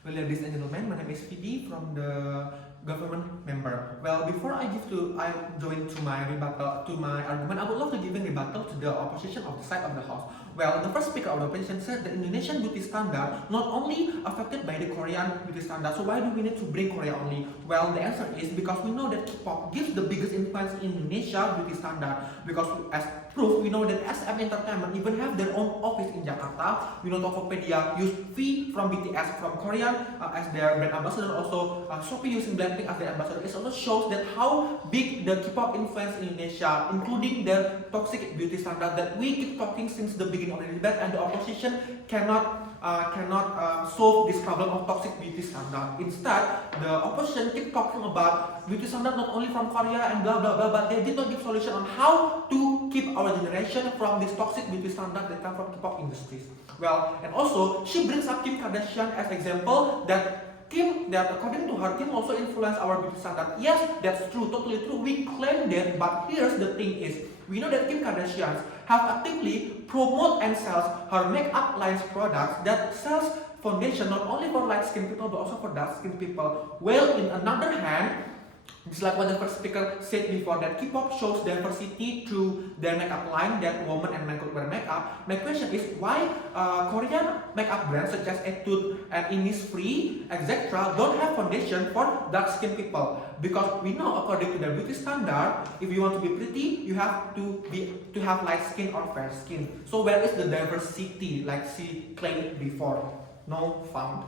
Well, ladies and gentlemen, my name is Vidy from the government member. Well, before I join to my rebuttal to my argument, I would love to give a rebuttal to the opposition of the side of the house. Well, the first speaker of the opposition said the Indonesian beauty standard not only affected by the Korean beauty standard. So why do we need to bring Korea only? Well, the answer is because we know that K-pop gives the biggest influence in Indonesia beauty standard. Because as proof, we know that SM Entertainment even have their own office in Jakarta. We know Tokopedia use V from BTS from Korean as their brand ambassador. Also, Shopee using Blackpink as their ambassador. It also shows that how big the K-pop influence in Indonesia, including the toxic beauty standard that we keep talking since the beginning of the debate, and the opposition cannot solve this problem of toxic beauty standard. Instead, the opposition keep talking about beauty standard not only from Korea and blah blah blah, but they did not give solution on how to keep our generation from this toxic beauty standard that come from K-pop industries. Well, and also she brings up Kim Kardashian as example that according to her, Kim also influenced our beauty standard. Yes, that's true, totally true. We claim that, but here's the thing is, we know that Kim Kardashian have actively promote and sells her makeup lines products that sells foundation not only for light skin people but also for dark skin people. Well, in another hand, just like what the first speaker said before, that K-pop shows diversity through their makeup line that women and men could wear makeup. My question is why Korean makeup brands such as Institut and Innisfree, etc. don't have foundation for dark skin people? Because we know according to the beauty standard, if you want to be pretty, you have to have light skin or fair skin. So where is the diversity like she claimed before? No found.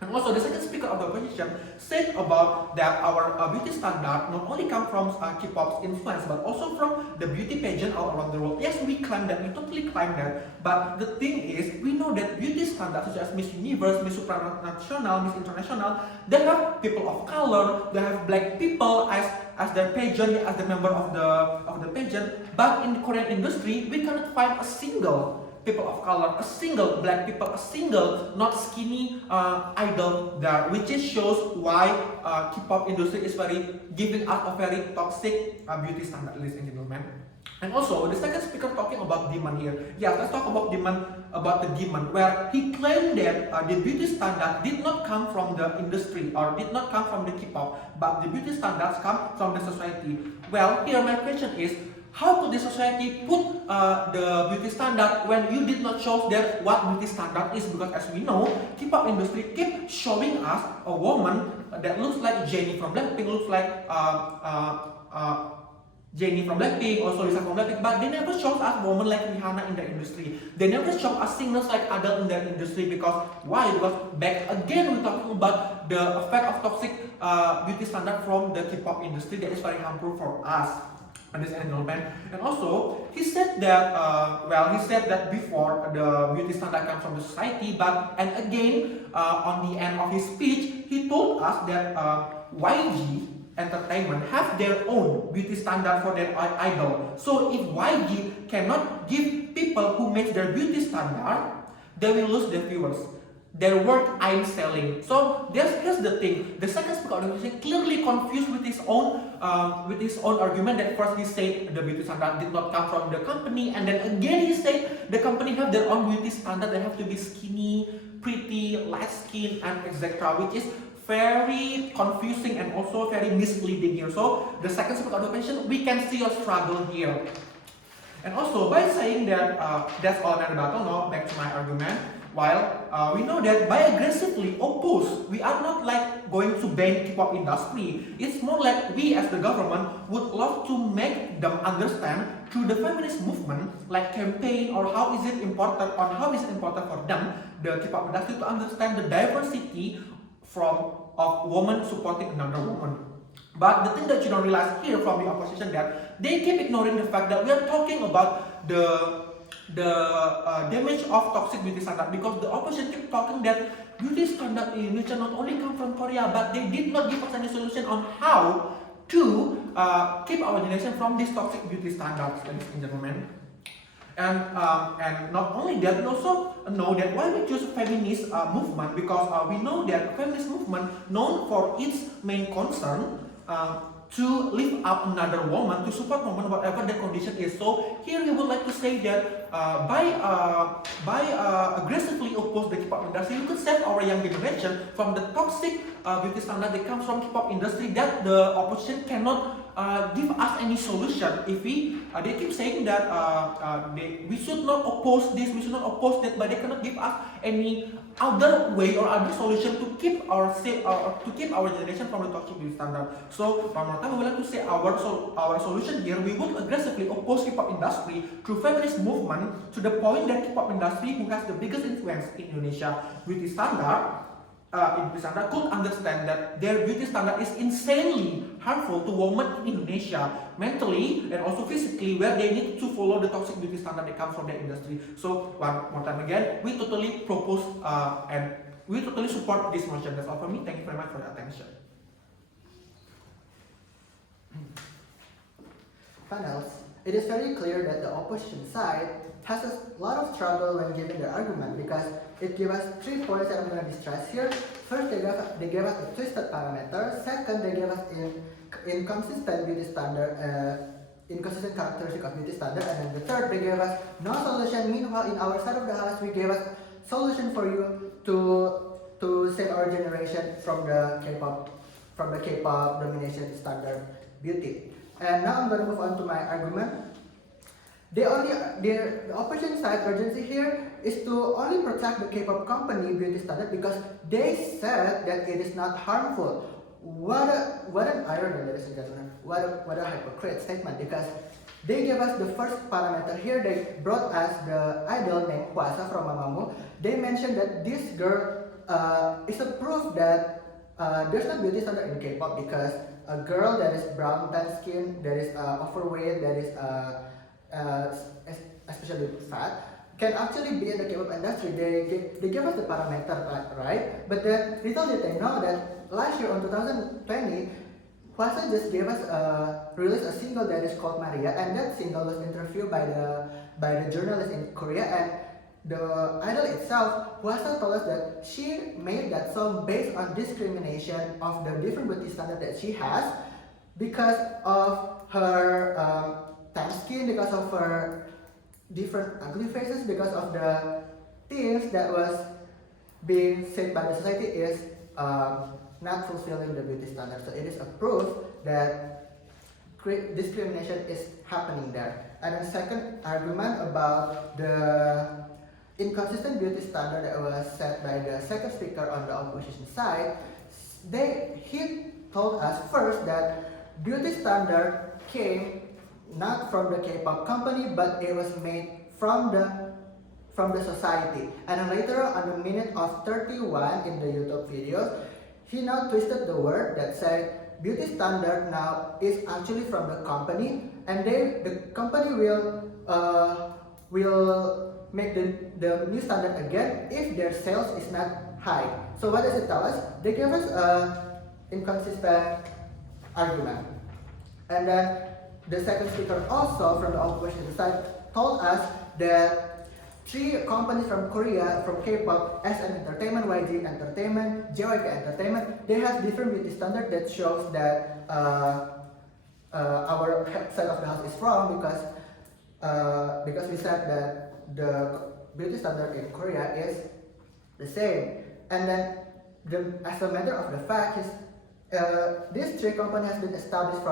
And also the second speaker of the opposition said about that our beauty standard not only come from K-pop's influence but also from the beauty pageant all around the world. Yes, we claim that, we totally claim that. But the thing is, we know that beauty standards such as Miss Universe, Miss Supranational, Miss International, they have people of color, they have black people as their pageant, as the member of the pageant. But in the Korean industry, we cannot find a single people of color, a single black people, a single not skinny idol there, which just shows why K-pop industry is giving us a very toxic beauty standard, ladies and gentlemen. And also the second speaker talking about demand here. Yeah, let's talk about the demand, where he claimed that the beauty standard did not come from the industry or did not come from the K-pop, but the beauty standards come from the society. Well, here my question is, how could the society put the beauty standard when you did not show that what beauty standard is? Because as we know, K-pop industry keep showing us a woman that looks like Jennie from Blackpink, looks like Jennie from Blackpink, also Lisa from Blackpink, but they never show us women like Rihanna in the industry. They never show us singers like Adele in the industry. Because why? Because back again we're talking about the effect of toxic beauty standard from the K-pop industry that is very harmful for us. And also he said that he said that before the beauty standard comes from the society, but and again on the end of his speech he told us that YG Entertainment have their own beauty standard for their idol. So if YG cannot give people who make their beauty standard, they will lose their viewers. Their work I'm selling. So here's the thing. The second speaker of the opposition clearly confused with his own argument that first he said the beauty standard did not come from the company, and then again he said the company have their own beauty standard. They have to be skinny, pretty, light skin, and etc. Which is very confusing and also very misleading here. So the second speaker of the opposition, we can see a struggle here. And also by saying that that's all my rebuttal. Now back to my argument. While we know that by aggressively oppose, we are not like going to ban K-pop industry. It's more like we as the government would love to make them understand through the feminist movement, like campaign, or how is it important for them, the K-pop industry, to understand the diversity of women supporting another woman. But the thing that you don't realize here from the opposition, that they keep ignoring the fact that we are talking about the damage of toxic beauty standard, because the opposition keep talking that beauty standard in Indonesia not only come from Korea, but they did not give us any solution on how to keep our generation from these toxic beauty standards, ladies and gentlemen. And not only that, we also know that why we choose feminist movement, because we know that feminist movement known for its main concern to lift up another woman, to support woman whatever their condition is. So here we would like to say that by aggressively oppose the K-pop industry, you could save our young generation from the toxic beauty standard that comes from K-pop industry that the opposition cannot give us any solution. If they keep saying that we should not oppose this, we should not oppose that, but they cannot give us any other way or other solution to keep our generation from the toxic beauty standard. So one more time, we would like to say our solution here, we would aggressively oppose K-pop industry through feminist movement to the point that K-pop industry, who has the biggest influence in Indonesia beauty standard, could understand that their beauty standard is insanely harmful to women in Indonesia, mentally and also physically, where they need to follow the toxic beauty standard that comes from their industry. So one more time again, we totally propose and we totally support this motion. That's all for me. Thank you very much for your attention. Panels, it is very clear that the opposition side has a lot of struggle when giving their argument, because it gives us 3 points that I'm going to stress here. First, they gave us a twisted parameter. Second, they gave us inconsistent beauty standard, inconsistent characteristic of beauty standard. And then the third, they gave us no solution. Meanwhile, in our side of the house, we gave us solution for you to save our generation from the K-pop domination standard beauty. And now I'm going to move on to my argument. The opposition side urgency here is to only protect the K-pop company beauty standard because they said that it is not harmful. What an irony, ladies and gentlemen. What a hypocrite statement, because they gave us the first parameter here. They brought us the idol named Hwasa from Mamamoo. They mentioned that this girl is a proof that there's no beauty standard in K-pop, because a girl that is brown tan skin, that is overweight, that is especially fat, can actually be in the K-pop industry. They give us the parameter, right? But then little did they know that last year on 2020, Hwasa just gave us released a single that is called Maria, and that single was interviewed by the journalist in Korea, and the idol itself, Hwasa told us that she made that song based on discrimination of the different beauty standard that she has because of her tan skin, because of her different ugly faces, because of the things that was being said by the society is not fulfilling the beauty standard. So it is a proof that discrimination is happening there. And the second argument about the inconsistent beauty standard that was set by the second speaker on the opposition side, he told us first that beauty standard came not from the K-pop company, but it was made from the society. And then later on the minute of 31 in the YouTube videos, he now twisted the word that said beauty standard now is actually from the company, and the company will make the new standard again if their sales is not high. So what does it tell us? They gave us an inconsistent argument. And then the second speaker also from the opposition side told us that 3 companies from Korea, from K-pop, SM Entertainment, YG Entertainment, JYP Entertainment, they have different beauty standard that shows that our side of the house is wrong, because we said that the beauty standard in Korea is the same. And then as a matter of the fact, this 3 company has been established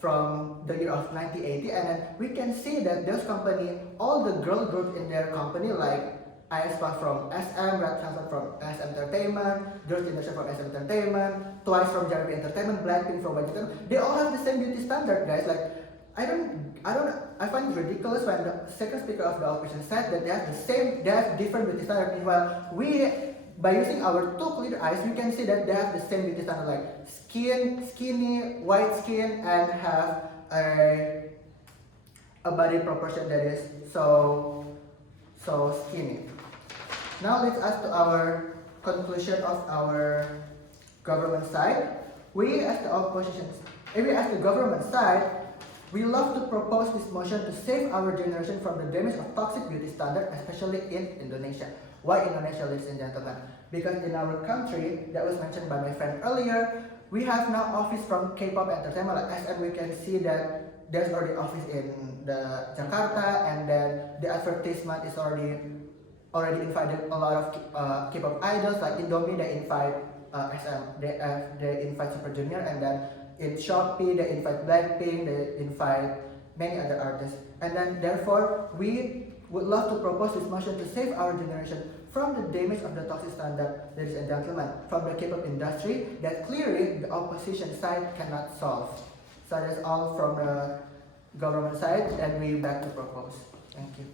from the year of 1980, and then we can see that those company, all the girl groups in their company, like aespa from SM, Red Velvet from SM Entertainment, Girls' Generation from SM Entertainment, Twice from JYP Entertainment, Blackpink from YG Entertainment, they all have the same beauty standard, guys. Like, I find it ridiculous when the second speaker of the opposition said that they have different beauty standard. Meanwhile, by using our 2 clear eyes, we can see that they have the same beauty standard, like skinny, white skin, and have a body proportion that is so skinny. Now let's ask to our conclusion of our government side. We as the government side, we love to propose this motion to save our generation from the damage of toxic beauty standard, especially in Indonesia. Why Indonesia, ladies and gentlemen? Because in our country, that was mentioned by my friend earlier, we have now office from K-pop entertainment, like SM. We can see that there's already office in the Jakarta, and then the advertisement is already invited a lot of K-pop idols like Indomie. They invite SM, they invite Super Junior, and then in Shopee they invite Blackpink, they invite many other artists. And then therefore we would love to propose this motion to save our generation from the damage of the toxic standard, ladies and gentlemen, from the K-pop industry that clearly the opposition side cannot solve. So that's all from the government side, and we back to propose. Thank you.